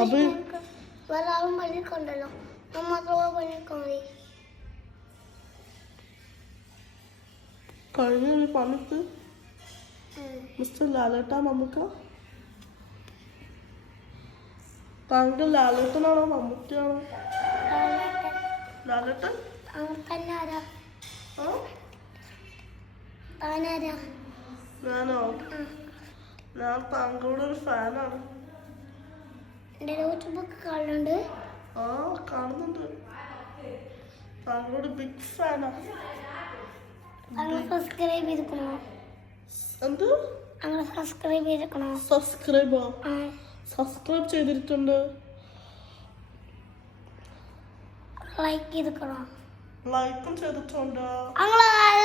അത് വേറെ ആളും പണിക്കൊണ്ടല്ലോ മാത്രമേ പണിക്കാൻ മതി. കഴിഞ്ഞ പണിക്ക് മിസ്റ്റർ ലാലേട്ടാ മമ്മൂക്ക താങ്കൾ ലാലേട്ടനാണോ മമ്മൂട്ടിയാണോ? ലാലേട്ടൻ ഞാനോ? ഞാൻ താങ്കളുടെ ഒരു ഫാനാണ്. കാണുന്നുണ്ട്. ആ കാണുന്നുണ്ട്. താങ്കളുടെ ബിഗ് ഫാനാ. സബ്സ്ക്രൈബ് ചെയ്തിരിക്കണോ? എന്ത് സബ്സ്ക്രൈബ് ചെയ്തിരിക്കണോ? സബ്സ്ക്രൈബ് ചെയ്തിട്ടുണ്ട്. ലൈക്ക് ചെയ്തിരിക്കണോ? ലൈക്കും ചെയ്തിട്ടുണ്ട്.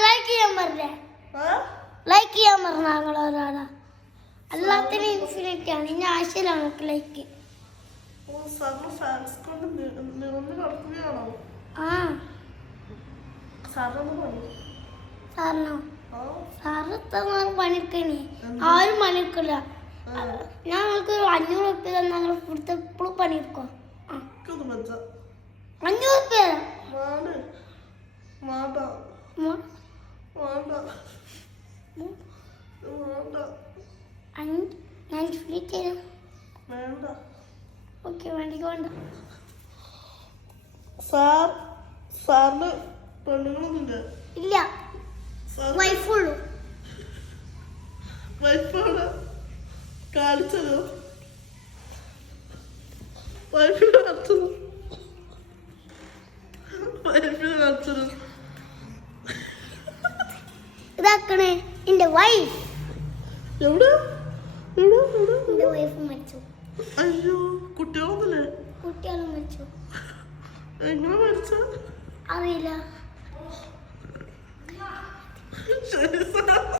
ലൈക്ക് ചെയ്യാൻ പറഞ്ഞേ. ലൈക്ക് ചെയ്യാൻ പറഞ്ഞ ഒരാളാ. എല്ലാത്തിനും ഇൻഫിനിറ്റിയാണ്. ഇനി ആഴ്ചയിലാണ് ലൈക്ക്. ഫാൻസ് കൊണ്ട് നിറഞ്ഞു കിടക്കുകയാണോ? ആ സാറിന് പണി സാറിനോ? സാറ് പണിയെടുക്കണേ. ആരും പണിയെടുക്കില്ല. ഞങ്ങൾക്ക് 500 റുപ്യ ഞങ്ങൾ ഇവിടുത്തെ എപ്പോഴും പണിയെടുക്കും. 500 റുപ്യ ഞാൻ ഇൻഫിനിറ്റ് തരാം. ഓക്കെ വേണ്ട. സാറിന് പെണ്ണുങ്ങളൊന്നുമില്ല? ഇല്ല, വൈഫുള്ളൂ. വൈഫാണ് കാണിച്ചതോ? വൈഫിനെ കാണിച്ചതോ? ഇതാക്കണേ എന്റെ വൈഫ്. എവിടെ? എന്റെ വൈഫ് മരിച്ചു. അയ്യോ, കുട്ടികളൊന്നുമില്ലേ? കുട്ടികളും മരിച്ചു. എങ്ങനെ മരിച്ച? അറിയില്ല. ശരി സാർ.